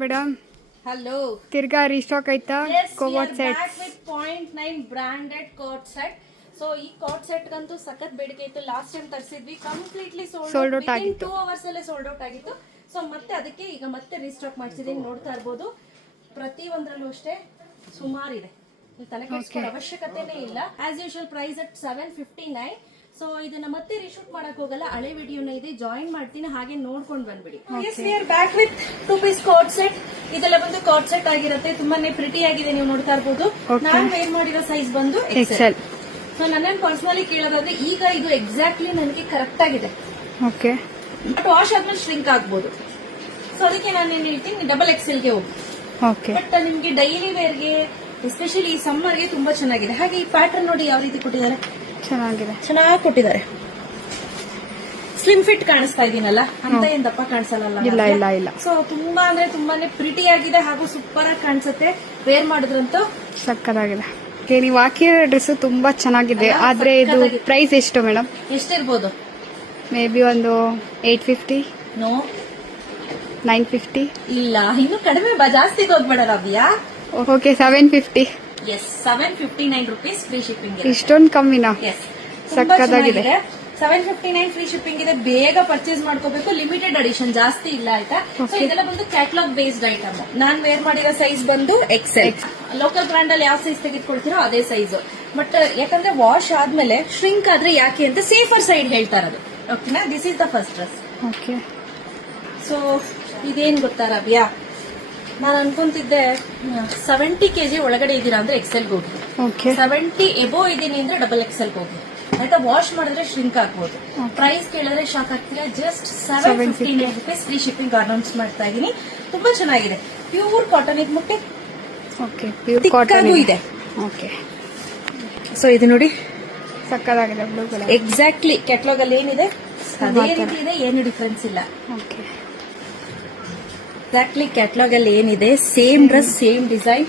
Madam hello ತಿರ್ಗಾ restock ಆಯ್ತಾ coat set with 0.9 branded coat set. So ಈ coat set ಗಂತೂ ಸಖತ್ ಬೇಡಿಕೆ ಇತ್ತು. ಲಾಸ್ಟ್ ಟೈಮ್ ತರಿಸಿದ್ವಿ, ಕಂಪ್ಲೀಟ್ಲಿ ಸೋಲ್ಡ್ ಔಟ್ ಆಗಿತ್ತು. 2 ಅವರ್ಸ್ ಅಲ್ಲೇ ಸೋಲ್ಡ್ ಔಟ್ ಆಗಿತ್ತು. ಸೊ ಮತ್ತೆ ಅದಕ್ಕೆ ಈಗ ಮತ್ತೆ ರೀಸ್ಟಾಕ್ ಮಾಡಿಸಿದೀನಿ. ನೋಡ್ತಾ ಇರ್ಬೋದು, ಪ್ರತಿ ಒಂದ್ರಲ್ಲೂ ಅಷ್ಟೇ ಸುಮಾರಿದೆ. ತಲೆ ಕೆಡಿಸ್ಕೊಳ್ಳೋ ಅವಶ್ಯಕತೆನೇ ಇಲ್ಲ. As usual price at 759. So ಇದನ್ನ ಮತ್ತೆ ರೀಶೂಟ್ ಮಾಡಕ್ ಹೋಗಲ್ಲ, ಹಳೆ ವಿಡಿಯೋನ ಇದೆ, ಜಾಯಿನ್ ಮಾಡ್ತೀನಿ, ಹಾಗೆ ನೋಡ್ಕೊಂಡು ಬಂದ್ಬಿಡಿ. Back with 2 piece coat set. ಇದೆಲ್ಲ ಬಂದು ಕೋಟ್ ಸೆಟ್ ಆಗಿರುತ್ತೆ, ತುಂಬಾನೇ ಪ್ರಿಟಿ ಆಗಿದೆ, ನೀವು ನೋಡ್ತಾ ಇರ್ಬೋದು. ನಾನು ವೇರ್ ಮಾಡಿರೋ ಸೈಜ್ ಬಂದು ಎಕ್ಸೆಲ್. ಸೊ ನನ್ನನ್ನು ಪರ್ಸನಲಿ ಕೇಳೋದಾದ್ರೆ ಈಗ ಇದು ಎಕ್ಸಾಕ್ಟ್ಲಿ ನನಗೆ ಕರೆಕ್ಟ್ ಆಗಿದೆ. ಓಕೆ, ಬಟ್ ವಾಶ್ ಆದ್ಮೇಲೆ ಶ್ರಿಂಕ್ ಆಗ್ಬೋದು. ಸೊ ಅದಕ್ಕೆ ನಾನು ಏನ್ ಹೇಳ್ತೀನಿ, ಡಬಲ್ ಎಕ್ಸೆಲ್ಗೆ ಹೋಗಿ. ಓಕೆ, ಬಟ್ ನಿಮ್ಗೆ ಡೈಲಿ ವೇರ್ಗೆ, ಎಸ್ಪೆಷಲಿ ಈ ಸಮ್ಮರ್ಗೆ ತುಂಬಾ ಚೆನ್ನಾಗಿದೆ. ಹಾಗೆ ಈ ಪ್ಯಾಟರ್ನ್ ನೋಡಿ ಯಾವ ರೀತಿ ಕೊಟ್ಟಿದ್ದಾರೆ, ಚೆನ್ನಾಗಿ ಕೊಟ್ಟಿದ್ದಾರೆ. ಸ್ಲಿಮ್ ಫಿಟ್ ಕಾಣಿಸ್ತಾ ಇದೀನಲ್ಲ ಅಂತ ಏನ್ ದಪ್ಪ ಕಾಣಿಸಲ್ಲ. ಇಲ್ಲ. ಸೊ ತುಂಬಾ ಅಂದ್ರೆ ತುಂಬಾನೇ ಪ್ರಿಟಿ ಆಗಿದೆ, ಹಾಗೂ ಸೂಪರ್ ಆಗಿ ಕಾಣಿಸುತ್ತೆ. ವೇರ್ ಮಾಡಿದ್ರಂತೂ ಸಕ್ಕತ್ತಾಗಿದೆ. ನೀವು ಹಾಕಿರೋ ಡ್ರೆಸ್ ತುಂಬಾ ಚೆನ್ನಾಗಿದೆ. ಆದ್ರೆ ಇದು ಪ್ರೈಸ್ ಎಷ್ಟು ಮೇಡಮ್? ಎಷ್ಟಿರ್ಬೋದು? ಮೇ ಬಿ ಒಂದು 850. ನೋ, 950. ಇಲ್ಲ, ಇನ್ನು ಕಡಿಮೆ ಜಾಸ್ತಿಗೆ ಹೋಗ್ಬೇಡ ರವ್ಯಾ. Okay, 750. Yes, 759 rupees free shipping. ಇಷ್ಟೊಂದು ಕಮ್ಮಿನಾ? ಎಸ್, ಸಕ್ಕತ್ತಾಗಿದೆ. 759 ಫ್ರೀ ಶಿಪ್ಪಿಂಗ್ ಇದೆ. ಬೇಗ ಪರ್ಚೇಸ್ ಮಾಡ್ಕೋಬೇಕು, ಲಿಮಿಟೆಡ್ ಅಡಿಷನ್, ಜಾಸ್ತಿ ಇಲ್ಲ ಆಯ್ತಾ. ಸೊ ಇದೆಲ್ಲ ಬಂದು ಕ್ಯಾಟಲಾಗ್ ಬೇಸ್ಡ್ ಐಟಮ್. ನಾನ್ ವೇರ್ ಮಾಡಿರೋ ಸೈಜ್ ಬಂದು ಎಕ್ಸೆಲ್. ಲೋಕಲ್ ಬ್ರಾಂಡ್ ಅಲ್ಲಿ ಯಾವ ಸೈಜ್ ತೆಗೆದುಕೊಳ್ತೀರೋ ಅದೇ ಸೈಜ್. ಬಟ್ ಯಾಕಂದ್ರೆ ವಾಶ್ ಆದ್ಮೇಲೆ ಶ್ರಿಂಕ್ ಆದ್ರೆ ಯಾಕೆ ಅಂತ ಸೇಫರ್ ಸೈಡ್ ಹೇಳ್ತಾ ಇರೋದು. ಓಕೆನಾ, this is the first dress. Okay, so ಇದೇನ್ ಗೊತ್ತಾ ರವ್ಯಾ, ನಾನು ಅನ್ಕೊಂತಿದ್ದೆ 70 kg ಒಳಗಡೆ ಇದೀರಾ ಅಂದ್ರೆ ಎಕ್ಸೆಲ್ ಹೋಗಿ, 70 ಎಬೋ ಇದೀನಿ ಅಂದ್ರೆ ಡಬಲ್ ಎಕ್ಸೆಲ್ ಹೋಗಿ ಆಯ್ತಾ. ವಾಶ್ ಮಾಡಿದ್ರೆ ಶ್ರಿಂಕ್ ಆಗ್ಬೋದು. ಪ್ರೈಸ್ ಕೇಳಿದ್ರೆ ಶಾಕ್ ಆಗ್ತೀರಾ. Just 759 rupees free shipping announce ಮಾಡ್ತಾ ಇದೀನಿ. ತುಂಬಾ ಚೆನ್ನಾಗಿದೆ, ಪ್ಯೂರ್ ಕಾಟನ್. ಇದು ಮುಟ್ಟಿ ಪ್ಯೂರ್ ಕಾಟನ್ ಇದೆ. ಓಕೆ, ಸೊ ಇದು ನೋಡಿ ಸಕ್ಕತ್ತಾಗಿದೆ. ಬ್ಲೂ ಕಲರ್ ಎಕ್ಸಾಕ್ಟ್ಲಿ ಕ್ಯಾಟಲಾಗ್ ಅಲ್ಲಿ ಏನಿದೆ ಅದೇ ರೀತಿ ಇದೆ, ಏನು ಡಿಫರೆನ್ಸ್ ಇಲ್ಲ. ಓಕೆ, ಎಕ್ಸಾಕ್ಟ್ಲಿ ಕ್ಯಾಟಲಾಗ್ ಅಲ್ಲಿ ಏನಿದೆ ಸೇಮ್ ಡ್ರೆಸ್, ಸೇಮ್ ಡಿಸೈನ್,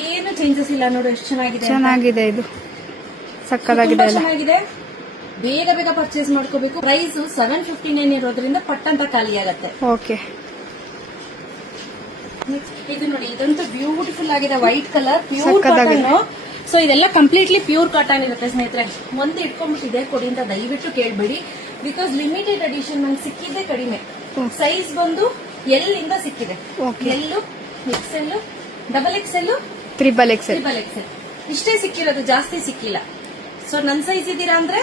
ಏನು ಚೇಂಜಸ್ ಇಲ್ಲ. ನೋಡಿ ಎಷ್ಟು ಚೆನ್ನಾಗಿದೆ. ಇದು ಸಕ್ಕತ್ತಾಗಿದೆ, ಚೆನ್ನಾಗಿದೆ. ಬೇಗ ಬೇಗ ಪರ್ಚೇಸ್ ಮಾಡ್ಕೋಬೇಕು. ಪ್ರೈಸ್ 759 ಇರೋದ್ರಿಂದ ಪಟ್ಟಂತ ಖಾಲಿ ಆಗತ್ತೆ. ಓಕೆ, ಇದು ನೋಡಿ, ಇದಂತೂ ಬ್ಯೂಟಿಫುಲ್ ಆಗಿದೆ. White colour, pure cotton. So ಇದೆಲ್ಲ ಕಂಪ್ಲೀಟ್ಲಿ ಪ್ಯೂರ್ ಕಾಟನ್ ಇರುತ್ತೆ ಸ್ನೇಹಿತರೆ. ಒಂದು ಇಟ್ಕೊಂಡ್ಬಿಟ್ಟಿದೆ ಕೊಡಿ ಅಂತ ದಯವಿಟ್ಟು ಕೇಳಬೇಡಿ, ಬಿಕಾಸ್ ಲಿಮಿಟೆಡ್ ಅಡಿಷನ್ ನಂಗೆ ಸಿಕ್ಕಿದೆ ಕಡಿಮೆ. ಸೈಜ್ ಬಂದು ಎಲ್ ಇಂದ ಸಿಕ್ಕಿದೆ. L, XL, double XL, triple XL ಇಷ್ಟೇ ಸಿಕ್ಕಿರೋದು, ಜಾಸ್ತಿ ಸಿಕ್ಕಿಲ್ಲ. ಸೊ ನನ್ ಸೈಜ್ ಇದ್ದೀರಾ ಅಂದ್ರೆ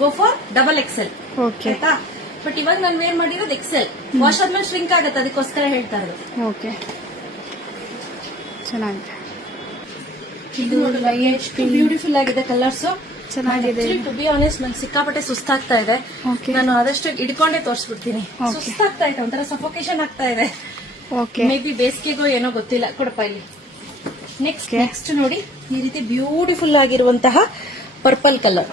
ಗೋ ಫಾರ್ ಡಬಲ್ ಎಕ್ಸೆಲ್ ಆಯ್ತಾ. ಬಟ್ ಇವಾಗ ನಾನು ವೇರ್ ಮಾಡಿರೋದು ಎಕ್ಸೆಲ್. ವಾಶ್ ಆದ್ಮೇಲೆ ಶ್ರಿಂಕ್ ಆಗುತ್ತೆ, ಅದಕ್ಕೋಸ್ಕರ ಹೇಳ್ತಾ ಇರೋದು. ಓಕೆ, ಚೆನ್ನಾಗಿದೆ. ಇದು ಎಷ್ಟು ಬ್ಯೂಟಿಫುಲ್ ಆಗಿದೆ ಕಲರ್ಸ್, ಚೆನ್ನಾಗಿದೆ. ಟು ಬಿ ಆನೆಸ್ಟ್ ನಂಗೆ ಸಿಕ್ಕಾಪಟ್ಟೆ ಸುಸ್ತಾಗ್ತಾ ಇದೆ. ನಾನು ಆದಷ್ಟು ಇಡ್ಕೊಂಡೇ ತೋರಿಸ್ಬಿಡ್ತೀನಿ. ಸುಸ್ತಾಗ್ತಾ ಇದೆ, ಒಂಥರ ಸಫೋಕೇಶನ್ ಆಗ್ತಾ ಇದೆ. ಮೇ ಬಿ ಬೇಸಿಗೆಗೋ ಏನೋ ಗೊತ್ತಿಲ್ಲ. ಕೊಡಪ್ಪ ಇಲ್ಲಿ. ನೆಕ್ಸ್ಟ್ ನೋಡಿ, ಈ ರೀತಿ ಬ್ಯೂಟಿಫುಲ್ ಆಗಿರುವಂತಹ ಪರ್ಪಲ್ ಕಲರ್.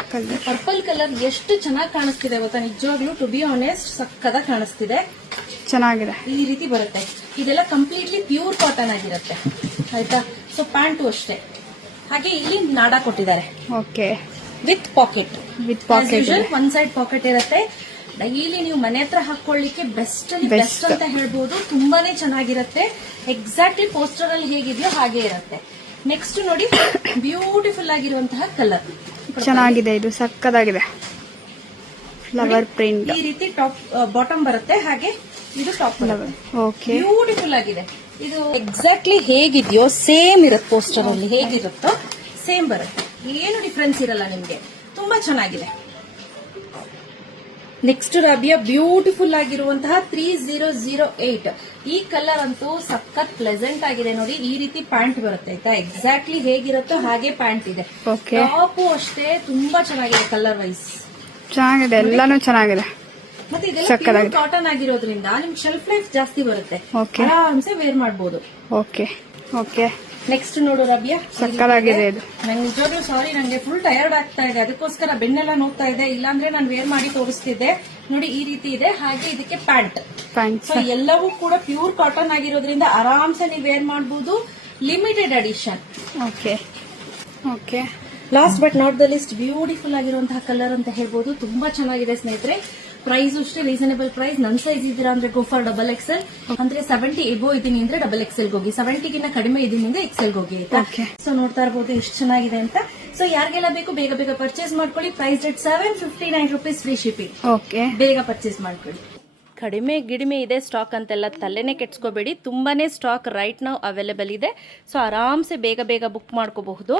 ಪರ್ಪಲ್ ಕಲರ್ ಎಷ್ಟು ಚೆನ್ನಾಗಿ ಕಾಣಿಸ್ತಿದೆ ಗೊತ್ತಾ, ನಿಜವಾಗ್ಲೂ ಟು ಬಿ ಆನೆಸ್ಟ್ ಸಕ್ಕದಾಗಿ ಕಾಣಿಸ್ತಿದೆ, ಚೆನ್ನಾಗಿದೆ. ಈ ರೀತಿ ಬರುತ್ತೆ. ಇದೆಲ್ಲ ಕಂಪ್ಲೀಟ್ಲಿ ಪ್ಯೂರ್ ಕಾಟನ್ ಆಗಿರುತ್ತೆ ಆಯ್ತಾ. ಸೊ ಪ್ಯಾಂಟು ಅಷ್ಟೇ. ಹಾಗೆ ಇಲ್ಲಿ ನಾಡಾ ಕೊಟ್ಟಿದ್ದಾರೆ. Okay, with packet. ಒಂದ್ ಸೈಡ್ ಪಾಕೆಟ್ ಇರುತ್ತೆ. ಡೈಲಿ ನೀವು ಮನೆ ಹತ್ರ ಹಾಕೊಳ್ಳಿಕ್ಕೆ ಬೆಸ್ಟ್ ಅಂತ ಹೇಳ್ಬೋದು. ತುಂಬಾನೇ ಚೆನ್ನಾಗಿರುತ್ತೆ. ಎಕ್ಸಾಕ್ಟ್ಲಿ ಪೋಸ್ಟರ್ ಅಲ್ಲಿ ಹೇಗಿದೆಯೋ ಹಾಗೆ ಇರುತ್ತೆ. ನೆಕ್ಸ್ಟ್ ನೋಡಿ, ಬ್ಯೂಟಿಫುಲ್ ಆಗಿರುವಂತಹ ಕಲರ್, ಚೆನ್ನಾಗಿದೆ. ಇದು ಸಕ್ಕದಾಗಿದೆ. ಫ್ಲವರ್ ಪ್ರಿಂಟ್ ಈ ರೀತಿ ಟಾಪ್ ಬಾಟಮ್ ಬರುತ್ತೆ, ಹಾಗೆ ಇದು ಟಾಪ್ ಓಕೆ, ಬ್ಯೂಟಿಫುಲ್ ಆಗಿದೆ. ಇದು ಎಕ್ಸಾಕ್ಟ್ಲಿ ಹೇಗಿದೆಯೋ ಸೇಮ್ ಇರುತ್ತೆ. ಪೋಸ್ಟರ್ ಅಲ್ಲಿ ಹೇಗಿರುತ್ತೋ ಸೇಮ್ ಬರುತ್ತೆ, ಏನು ಡಿಫ್ರೆನ್ಸ್ ಇರಲ್ಲ ನಿಮ್ಗೆ. ತುಂಬಾ ಚೆನ್ನಾಗಿದೆ. ನೆಕ್ಸ್ಟ್ ರಾಬಿಯಾ, ಬ್ಯೂಟಿಫುಲ್ ಆಗಿರುವಂತಹ 3008. ಈ ಕಲರ್ ಅಂತೂ ಸಖತ್ ಪ್ಲೆಸೆಂಟ್ ಆಗಿದೆ. ನೋಡಿ, ಈ ರೀತಿ ಪ್ಯಾಂಟ್ ಬರುತ್ತೆ ಆಯ್ತಾ. ಎಕ್ಸಾಕ್ಟ್ಲಿ ಹೇಗಿರುತ್ತೋ ಹಾಗೆ ಪ್ಯಾಂಟ್ ಇದೆ. ಟಾಪು ಅಷ್ಟೇ ತುಂಬಾ ಚೆನ್ನಾಗಿದೆ. ಕಲರ್ ವೈಸ್ ಚೆನ್ನಾಗಿದೆ, ಎಲ್ಲಾನು ಚೆನ್ನಾಗಿದೆ. ಮತ್ತೆ ಇದೆಲ್ಲ ಕಾಟನ್ ಆಗಿರೋದ್ರಿಂದ ನಿಮ್ಗೆ ಶೆಲ್ಫ್ ಲೈಫ್ ಜಾಸ್ತಿ ಬರುತ್ತೆ, ಆರಾಮ್ಸೆ ವೇರ್ ಮಾಡಬಹುದು. ಓಕೆ ಓಕೆ, ನೆಕ್ಸ್ಟ್ ನೋಡು ರಬಿಯಾ, ಸಕ್ಕತ್ತಾಗಿದೆ ಇದು. ನಂಗೆ ನಿಜವಾಗ್ಲೂ ಸಾರಿ, ನಂಗೆ ಫುಲ್ ಟಯರ್ಡ್ ಆಗ್ತಾ ಇದೆ, ಅದಕ್ಕೋಸ್ಕರ ಬೆನ್ನೆಲ್ಲ ನೋಡ್ತಾ ಇದೆ. ಇಲ್ಲಾಂದ್ರೆ ನಾನು ವೇರ್ ಮಾಡಿ ತೋರಿಸ್ತಿದ್ದೆ. ನೋಡಿ, ಈ ರೀತಿ ಇದೆ. ಹಾಗೆ ಇದಕ್ಕೆ ಪ್ಯಾಂಟ್. ಸೊ ಎಲ್ಲವೂ ಕೂಡ ಪ್ಯೂರ್ ಕಾಟನ್ ಆಗಿರೋದ್ರಿಂದ ಆರಾಮ್ಸೆ ನೀವು ವೇರ್ ಮಾಡಬಹುದು. Limited addition. Okay okay, last but not the list, beautiful ಆಗಿರುವಂತಹ ಕಲರ್ ಅಂತ ಹೇಳ್ಬೋದು. ತುಂಬಾ ಚೆನ್ನಾಗಿದೆ ಸ್ನೇಹಿತರೆ. ಪ್ರೈಸ್ ಅಷ್ಟೇ ರೀಸನೇಬಲ್ ಪ್ರೈಸ್. ನನ್ ಸೈಜ್ ಇದ್ದೀರಾ ಅಂದ್ರೆ ಗೋ ಫಾರ್ ಡಬಲ್ ಎಕ್ಸೆಲ್, ಅಂದ್ರೆ 70 ಎಬೋ ಇದೀನಿ ಅಂದ್ರೆ ಡಬಲ್ ಎಕ್ಸೆಲ್ ಹೋಗಿ, 70ಗಿನ್ನ ಕಡಿಮೆ ಇದೀನಿ ಅಂದ್ರೆ ಎಕ್ಸೆಲ್ ಹೋಗಿ ಆಯ್ತಾ. ಸೊ ನೋಡ್ತಾ ಇರಬಹುದು ಎಷ್ಟು ಚೆನ್ನಾಗಿದೆ ಅಂತ. ಸೊ ಯಾರಿಗೆಲ್ಲ ಬೇಕು ಬೇಗ ಬೇಗ ಪರ್ಚೇಸ್ ಮಾಡ್ಕೊಳ್ಳಿ. Price rate 759 rupees, free shipping. Okay, ಬೇಗ ಪರ್ಚೇಸ್ ಮಾಡ್ಕೊಳ್ಳಿ. ಕಡಿಮೆ ಗಿಡಿಮೆ ಇದೆ ಸ್ಟಾಕ್ ಅಂತೆಲ್ಲ ತಲೆನೇ ಕೆಡ್ಸ್ಕೋಬೇಡಿ, ತುಂಬಾನೇ ಸ್ಟಾಕ್ ರೈಟ್ ನಾವು ಅವೈಲೇಬಲ್ ಇದೆ. ಸೊ ಆರಾಮ್ಸೆ ಬೇಗ ಬೇಗ ಬುಕ್ ಮಾಡ್ಕೋಬಹುದು.